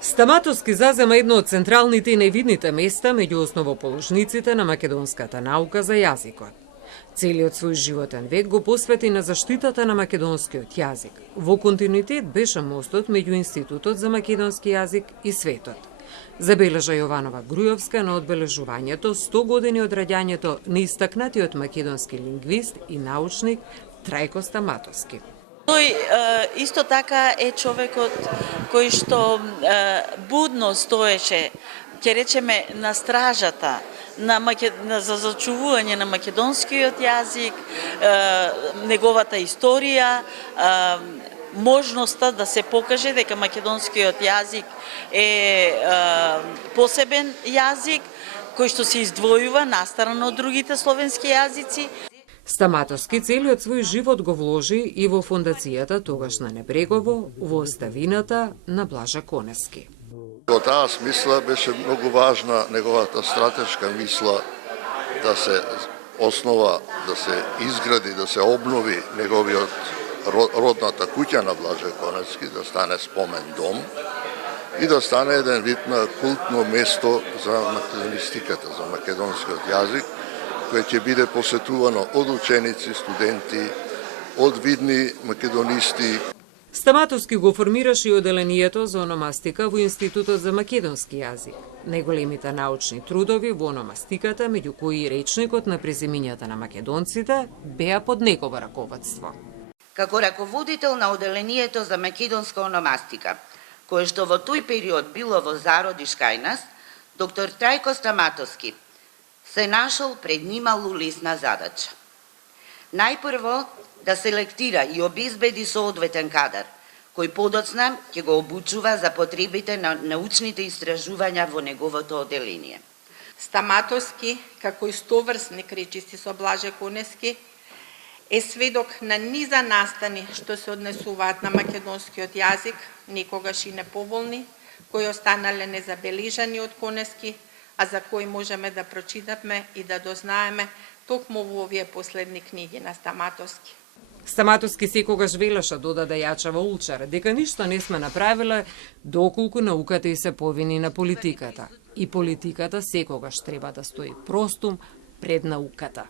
Стаматовски зазема едно од централните и највидните места меѓу основоположниците на македонската наука за јазикот. Целиот свој животен век го посвети на заштитата на македонскиот јазик. Во континуитет беше мостот меѓу Институтот за македонски јазик и светот. Забележа Јованова Грујовска на одбележувањето 100 години од раѓањето на истакнатиот македонски лингвист и научник Трајко Стаматовски. Тој исто така е човекот кој што будно стоеше, ќе речеме, на стражата за зачувување на македонскиот јазик, неговата историја, можноста да се покаже дека македонскиот јазик е посебен јазик кој што се издвојува настрана од другите словенски јазици. Стаматовски целиот свој живот го вложи и во фондацијата тогаш на Небрегово, во оставината на Блажа Конески. Во таа смисла беше многу важна неговата стратешка мисла да се основа, да се изгради, да се обнови неговиот родната куќа на Блажа Конески, да стане спомен дом и да стане еден вид на култно место за македонистиката, за македонскиот јазик, кој ќе биде посетувано од ученици, студенти, од видни македонисти. Стаматовски го формираше и оделението за ономастика во Институтот за македонски јазик. Најголемите научни трудови во ономастиката, меѓу кои и речникот на преземињата на македонците, беа под негово раководство. Како раководител на оделението за македонска ономастика, кое што во тој период било во зародиш кај нас, доктор Трајко Стаматовски се нашол пред нималу лесна задача. Најпрво да селектира и обезбеди соодветен кадар, кој подоцна ќе го обучува за потребите на научните истражувања во неговото оделение. Стаматовски, како истоврсник речиси со Блаже Конески, е сведок на низа настани што се однесуваат на македонскиот јазик, некогаш и неповолни, кои останале незабележани од Конески, а за кои можеме да прочитаме и да дознаеме токму во овие последни книги на Стаматовски. Стаматовски секогаш велеше дода да јачава улчар, дека ништо не сме направиле доколку науката и се повини на политиката. И политиката секогаш треба да стои простум пред науката.